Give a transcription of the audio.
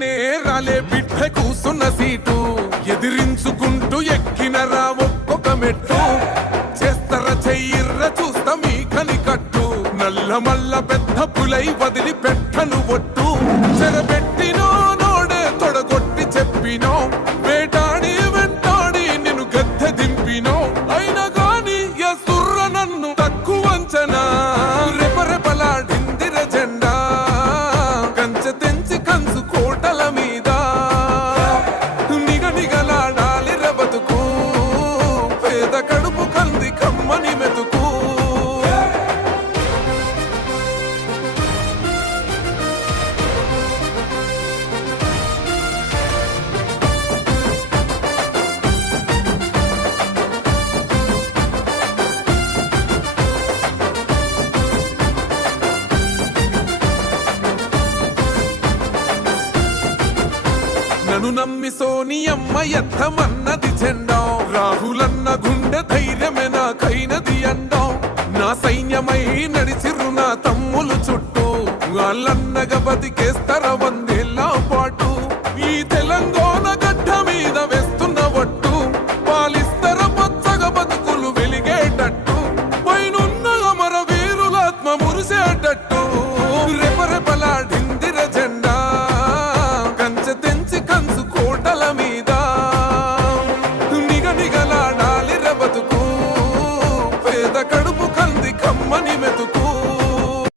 చూడగానే రాలే బిడ్డ కూసున్న సీటు ఎదిరించుకుంటూ ఎక్కినరా ఒక్కొక్క మెట్టు చేస్తర చెయ్యిర్ర చూస్తా మీ కనికట్టు నల్ల మల్ల పెద్ద పులై వదిలి పెట్టను ఒట్టు చెరబెట్టినో నోడే తొడగొట్టి చెప్పినో వేటాడి వెంటాడి నిన్ను గద్దె దింపినో అయినా గాని ఎసుర్ర నన్ను తక్కువ అంచనా రెపరెపలాడిందిర జెండా కంచె తెంచి కంచు కోటల మీద నిగ నిగలాడాలి బతుకు పేద కడుపు కంది కమ్మని మెతుకు నన్ను నమ్మి సోనియమ్మ ఎత్తమన్నది జెండా రాహులన్న గుండె ధైర్యమే నాకైనది అండా నా సైన్యమై నడిచిర్రు నా తమ్ములు చుట్టూ వాళ్ళన్నగా బతికేస్తా